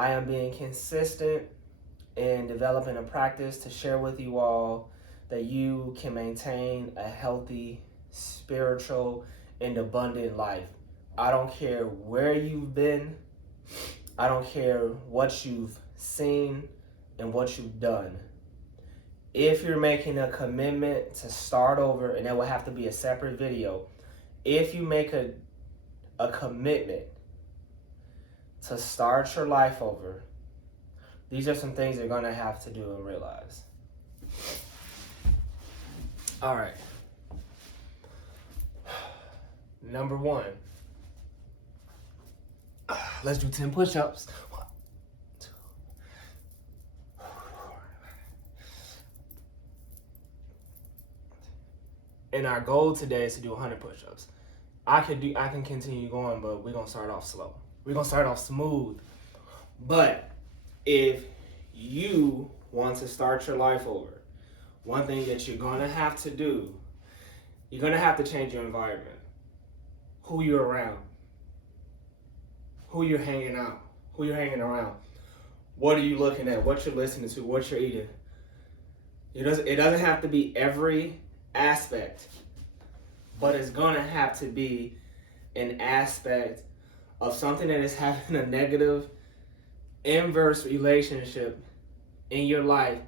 I am being consistent in developing a practice to share with you all that you can maintain a healthy, spiritual, and abundant life. I don't care where you've been. I don't care what you've seen and what you've done. If you're making a commitment to start over, and that will have to be a separate video, if you make a commitment to start your life over, these are some things you're going to have to do and realize. All right. Number 1. Let's do 10 push-ups. 1, 2. And our goal today is to do 100 push-ups. I can continue going, but we're going to start off slow. We're going to start off smooth. But if you want to start your life over, one thing that you're going to have to do, you're going to have to change your environment. Who you're around. Who you're hanging out. Who you're hanging around. What are you looking at? What you're listening to. What you're eating. It doesn't have to be every aspect, but it's going to have to be an aspect of something that is having a negative, inverse relationship in your life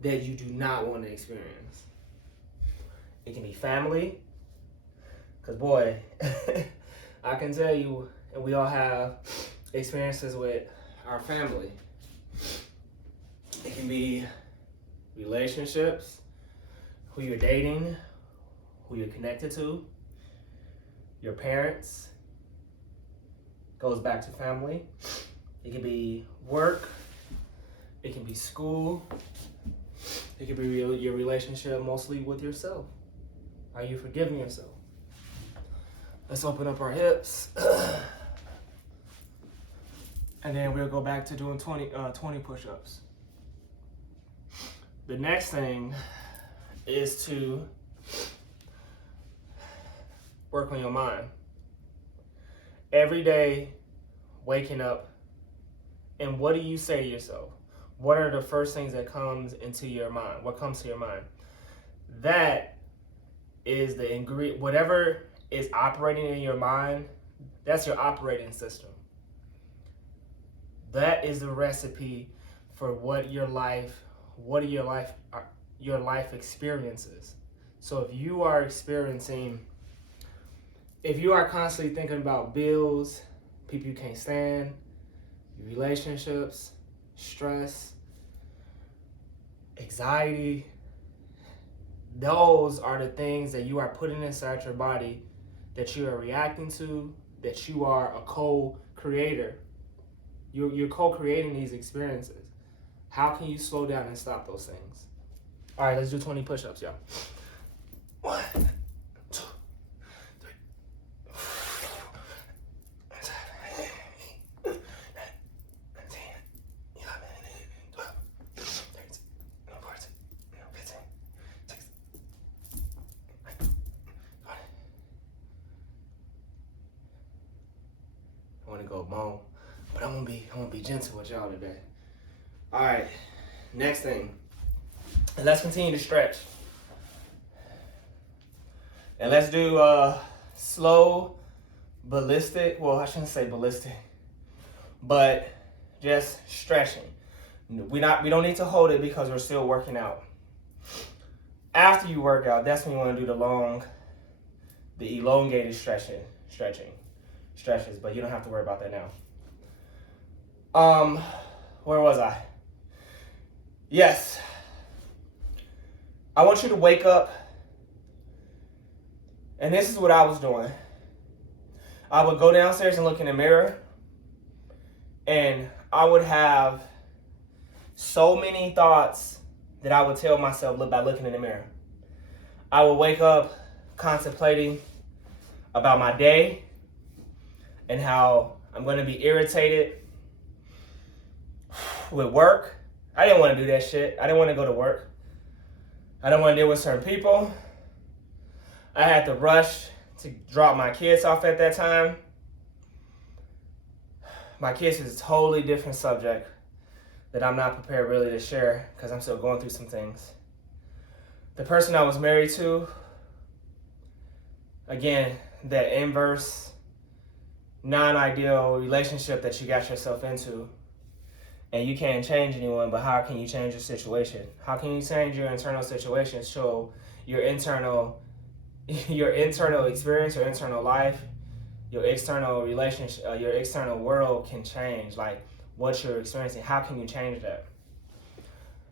that you do not want to experience. It can be family, because boy, I can tell you, and we all have experiences with our family. It can be relationships, who you're dating, who you're connected to, your parents, goes back to family. It can be work, it can be school, it can be your relationship mostly with yourself. Are you forgiving yourself? Let's open up our hips. And then we'll go back to doing 20 push-ups. The next thing is to work on your mind. Every day, waking up, and what do you say to yourself? What are the first things that comes into your mind? What comes to your mind? That is the ingredient. Whatever is operating in your mind, that's your operating system. That is the recipe for what your life experiences. So if you are constantly thinking about bills, people you can't stand, relationships, stress, anxiety, those are the things that you are putting inside your body, that you are reacting to, that you are a co-creator. You're co-creating these experiences. How can you slow down and stop those things? All right, let's do 20 push-ups, y'all. 1, 2, 3, 4, 5, 6, 7, 8, 9, 10, 11, 12, 13, 14, 15, 16, 20. I want to go bone, but I'm gonna be gentle with y'all today. All right, next thing. Let's continue to stretch. And let's do slow, ballistic. Well, I shouldn't say ballistic, but just stretching. We don't need to hold it because we're still working out. After you work out, that's when you want to do the elongated stretches. But you don't have to worry about that now. Where was I? Yes. I want you to wake up, and this is what I was doing. I would go downstairs and look in the mirror, and I would have so many thoughts that I would tell myself by looking in the mirror. I would wake up contemplating about my day and how I'm going to be irritated with work. I didn't want to do that shit. I didn't want to go to work. I didn't want to deal with certain people. I had to rush to drop my kids off at that time. my kids is a totally different subject that I'm not prepared really to share because I'm still going through some things. The person I was married to, again, that inverse, non-ideal relationship that you got yourself into. And you can't change anyone, but how can you change your situation? How can you change your internal situation so your internal experience, your internal life, your external relationship, your external world can change? Like what you're experiencing, how can you change that?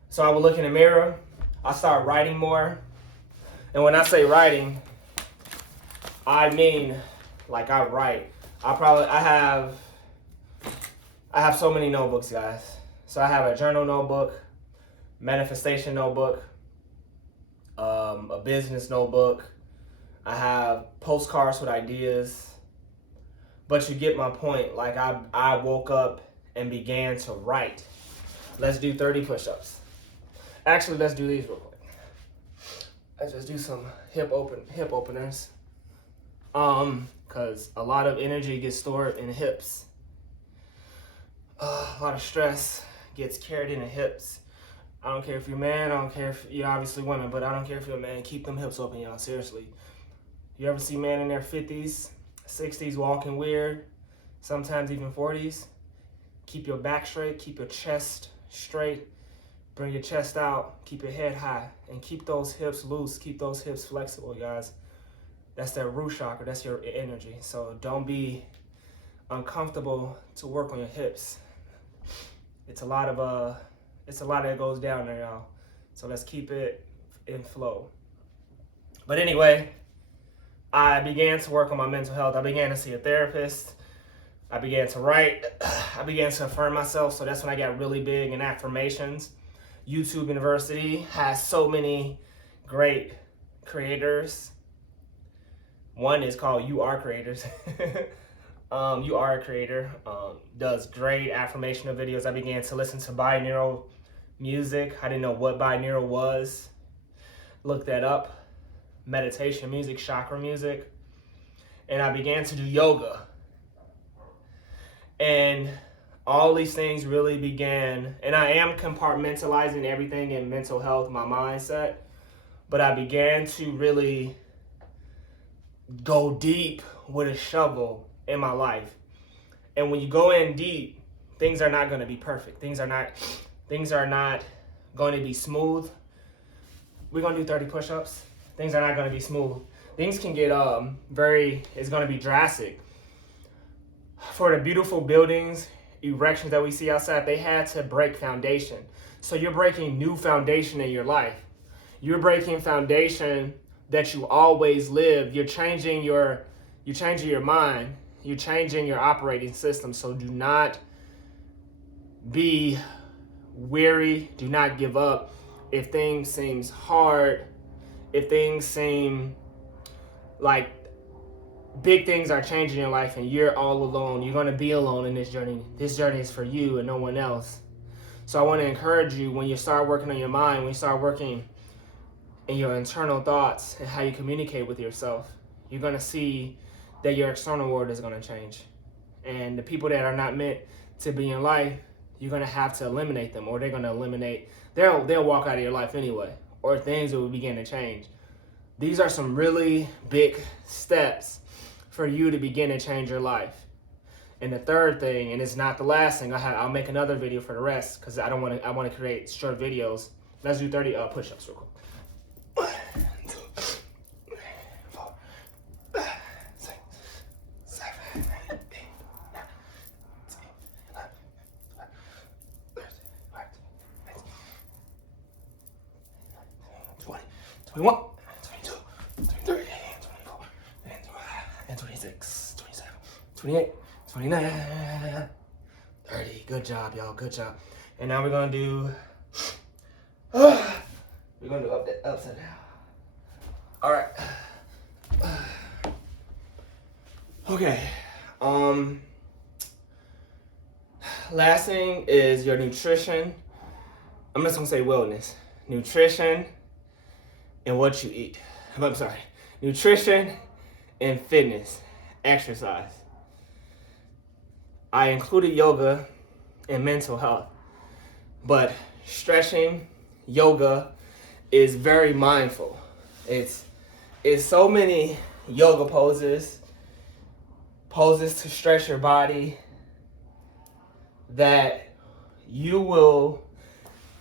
So I would look in the mirror, I start writing more. And when I say writing, I mean like I write. I have so many notebooks, guys. So I have a journal notebook, manifestation notebook, a business notebook. I have postcards with ideas. But you get my point. Like I woke up and began to write. Let's do 30 push-ups. Actually, let's do these real quick. Let's just do some hip openers. Because a lot of energy gets stored in the hips. A lot of stress gets carried in the hips. I don't care if you're a man, I don't care if you're obviously women, but I don't care if you're a man. Keep them hips open, y'all, seriously. You ever see men in their 50s, 60s walking weird, sometimes even 40s? Keep your back straight, keep your chest straight, bring your chest out, keep your head high, and keep those hips loose, keep those hips flexible, guys. That's that root chakra, that's your energy. So don't be uncomfortable to work on your hips. It's a lot that goes down there, y'all. So let's keep it in flow. But anyway, I began to work on my mental health. I began to see a therapist. I began to write. I began to affirm myself. So that's when I got really big in affirmations. YouTube University has so many great creators. One is called You Are Creators. You Are a Creator. Does great affirmational videos. I began to listen to binaural music. I didn't know what binaural was. Looked that up. Meditation music, chakra music. And I began to do yoga. And all these things really began, and I am compartmentalizing everything in mental health, my mindset, but I began to really go deep with a shovel in my life. And when you go in deep, things are not going to be perfect. Things are not going to be smooth. We're going to do 30 push-ups. Things are not going to be smooth. Things can get it's going to be drastic. For the beautiful buildings, erections that we see outside, they had to break foundation. So you're breaking new foundation in your life. You're breaking foundation that you always lived. You're changing your mind. You're changing your operating system. So do not be weary. Do not give up. If things seems hard, if things seem like big things are changing in your life and you're all alone, you're going to be alone in this journey. This journey is for you and no one else. So I want to encourage you, when you start working on your mind, when you start working in your internal thoughts and how you communicate with yourself, you're going to see that your external world is going to change. And the people that are not meant to be in life, you're going to have to eliminate them, or they're going to eliminate, they'll walk out of your life anyway, or things will begin to change. These are some really big steps for you to begin to change your life. And the third thing, and it's not the last thing, I'll make another video for the rest because I want to create short videos. Let's do 30 push-ups real quick. 1, 2, 3, 4, 5, 6, 7, 8, 9, 10, 11, 12, 13, 14, 15, 20, 21, 22, 23, 24, 25, 26, 27, 28, 29, 30. Good job, y'all. Good job. And now we're gonna do upside down. All right. Okay. Last thing is your nutrition. I'm just gonna say wellness. Nutrition and what you eat. I'm sorry. Nutrition and fitness. Exercise. I included yoga and mental health, but stretching, yoga is very mindful. It's so many yoga poses to stretch your body that you will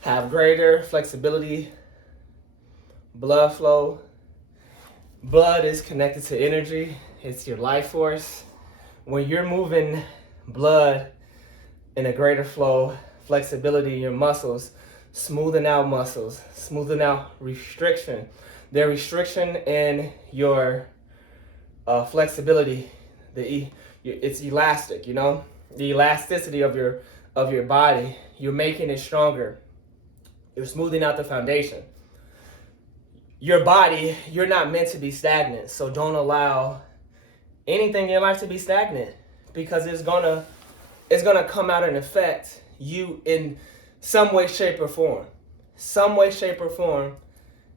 have greater flexibility, blood flow. Blood is connected to energy. It's your life force. When you're moving blood in a greater flow, flexibility in your muscles, smoothing out muscles, smoothing out restriction. The restriction in your flexibility, it's elastic, you know? The elasticity of your body, you're making it stronger. You're smoothing out the foundation. Your body, you're not meant to be stagnant, so don't allow anything in your life to be stagnant, because it's gonna come out and affect you in some way, shape, or form. Some way, shape, or form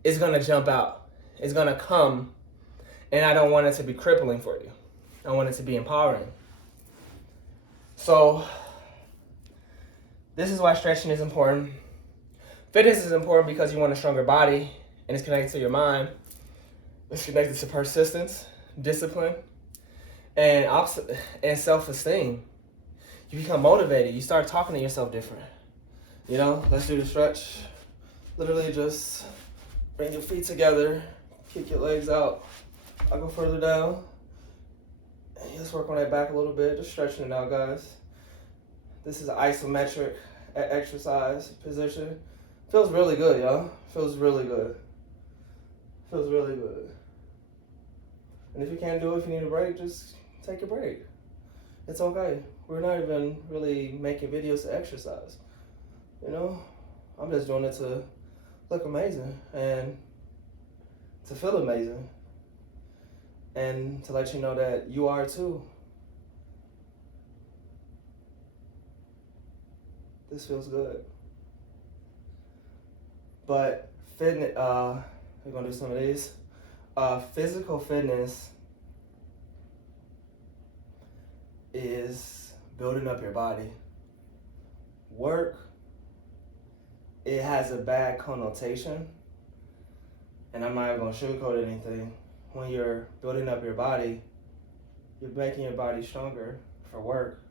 is gonna jump out. It's gonna come, and I don't want it to be crippling for you. I want it to be empowering. So this is why stretching is important. Fitness is important because you want a stronger body, and it's connected to your mind. It's connected to persistence, discipline, and self-esteem. You become motivated. You start talking to yourself different. You know, let's do the stretch. Literally just bring your feet together, kick your legs out. I'll go further down. And let's work on that back a little bit, just stretching it out, guys. This is an isometric exercise position. Feels really good, y'all. Feels really good. Feels really good. And if you can't do it, if you need a break, just take a break. It's okay. We're not even really making videos to exercise. You know, I'm just doing it to look amazing and to feel amazing and to let you know that you are too. This feels good. But fitness, we're gonna do some of these. Physical fitness is building up your body. Work, it has a bad connotation, and I'm not even gonna sugarcoat anything. When you're building up your body, you're making your body stronger for work.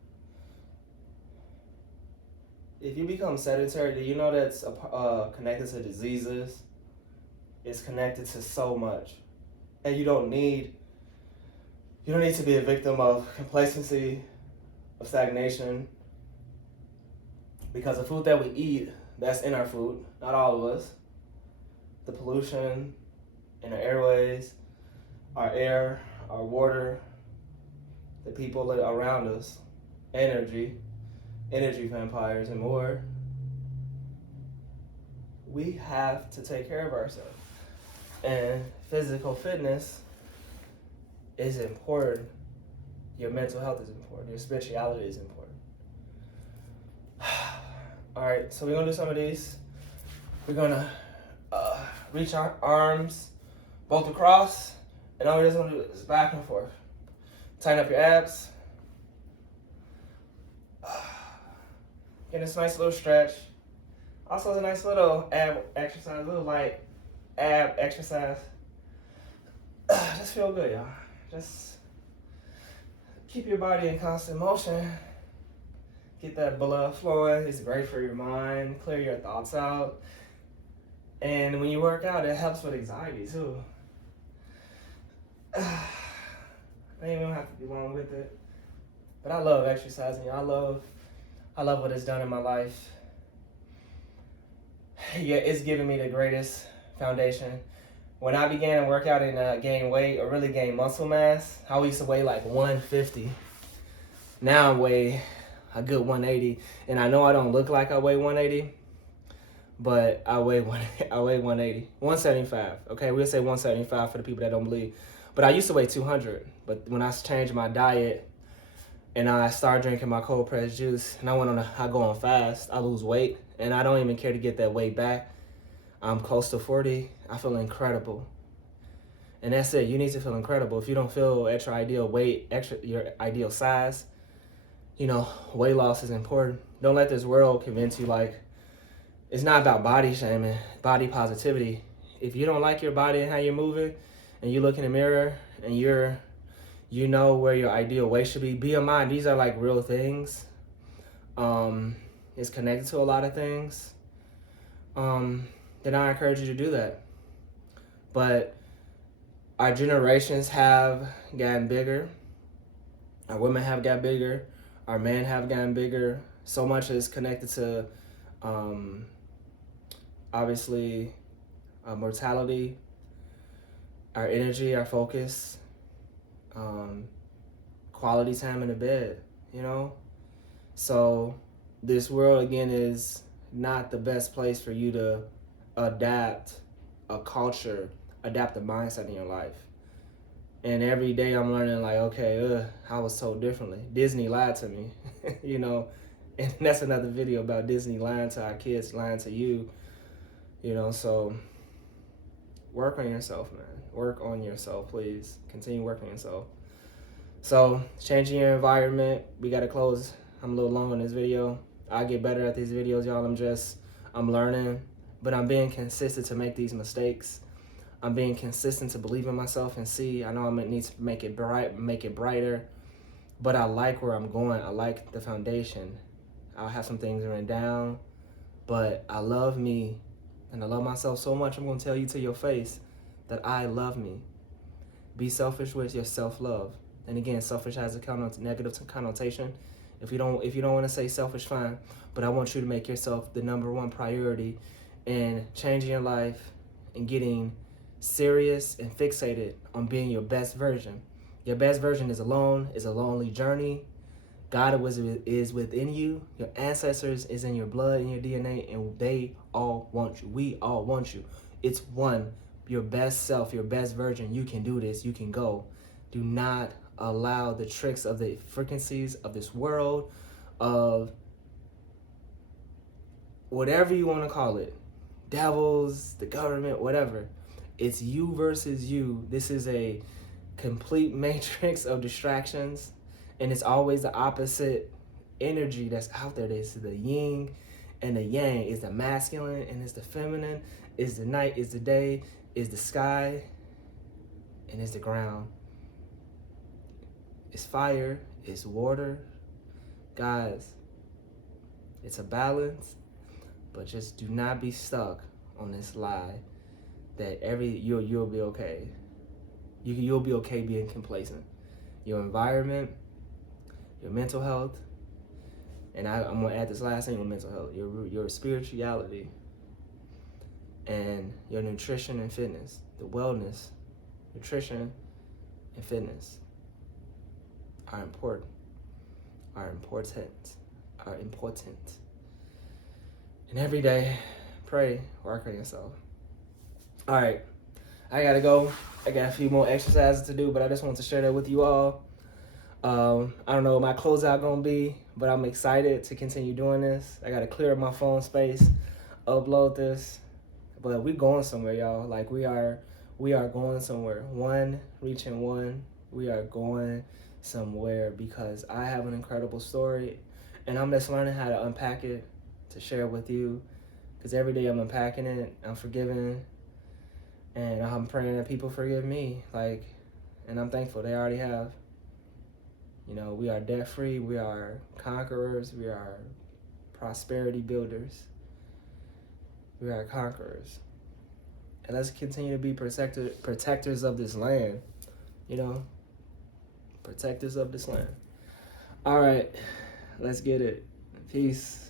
If you become sedentary, do you know that's connected to diseases? It's connected to so much. And you don't need to be a victim of complacency, of stagnation, because the food that we eat, that's in our food, not all of us. The pollution in our airways, our air, our water, the people around us, energy vampires, and more. We have to take care of ourselves. And physical fitness is important. Your mental health is important. Your spirituality is important. All right, so we're gonna do some of these. We're gonna reach our arms both across, and all we're just gonna do is back and forth. Tighten up your abs. Get this nice little stretch. Also, it's a nice little ab exercise, a little light ab exercise. Just feel good, y'all. Just keep your body in constant motion. Get that blood flowing. It's great for your mind. Clear your thoughts out. And when you work out, it helps with anxiety too. I ain't gonna have to be long with it. But I love exercising. I love what it's done in my life. Yeah, it's given me the greatest foundation. When I began to work out and gain weight, or really gain muscle mass, I used to weigh like 150. Now I weigh a good 180. And I know I don't look like I weigh 180, but I weigh 180. 175, okay? We'll say 175 for the people that don't believe. But I used to weigh 200. But when I changed my diet, and I started drinking my cold pressed juice, and I go on fast, I lose weight, and I don't even care to get that weight back. I'm close to 40. I feel incredible. And that's it. You need to feel incredible. If you don't feel at your ideal weight, your ideal size, weight loss is important. Don't let this world convince you like it's not about body shaming, body positivity. If you don't like your body and how you're moving, and you look in the mirror and you know where your ideal weight should be. BMI, these are like real things. It's connected to a lot of things. Then I encourage you to do that. But our generations have gotten bigger. Our women have got bigger. Our men have gotten bigger. So much is connected to, obviously, mortality, our energy, our focus, quality time in the bed, So this world, again, is not the best place for you to adapt a culture, adapt a mindset in your life. And every day I'm learning like, okay, I was told differently. Disney lied to me, and that's another video about Disney lying to our kids, lying to you, so work on yourself, man. Work on yourself, please. Continue working on yourself. So, changing your environment. We got to close. I'm a little long on this video. I'll get better at these videos, y'all. I'm learning, but I'm being consistent to make these mistakes. I'm being consistent to believe in myself and see. I know I need to make it brighter, but I like where I'm going. I like the foundation. I'll have some things written down, but I love me and I love myself so much. I'm going to tell you to your face that I love me. Be selfish with your self-love. And again, selfish has a negative connotation. If you don't want to say selfish, fine. But I want you to make yourself the number one priority in changing your life and getting serious and fixated on being your best version. Your best version is a lonely journey. God is within you. Your ancestors is in your blood, in your DNA, and they all want you. We all want you. It's one. Your best self, your best version. You can do this. You can go. Do not allow the tricks of the frequencies of this world, of whatever you want to call it, devils, the government, whatever. It's you versus you. This is a complete matrix of distractions, and it's always the opposite energy that's out there. There's the yin and the yang. Is the masculine and it's the feminine. Is the night, is the day, is the sky, and is the ground. It's fire, it's water. Guys, it's a balance, but just do not be stuck on this lie that you'll be okay. You'll be okay being complacent. Your environment, your mental health, and I'm gonna add this last thing with mental health, your spirituality, and your nutrition and fitness, the wellness, nutrition and fitness are important. And every day, pray, work on yourself. All right, I gotta go. I got a few more exercises to do, but I just want to share that with you all. I don't know what my closeout gonna be, but I'm excited to continue doing this. I gotta clear up my phone space, upload this, but we going somewhere, y'all. Like we are going somewhere. Reaching one. We are going somewhere because I have an incredible story, and I'm just learning how to unpack it to share with you. Because every day I'm unpacking it, I'm forgiving, and I'm praying that people forgive me. And I'm thankful they already have. We are debt free. We are conquerors. We are prosperity builders. We are conquerors. And let's continue to be protectors of this land. Protectors of this land. All right, let's get it. Peace.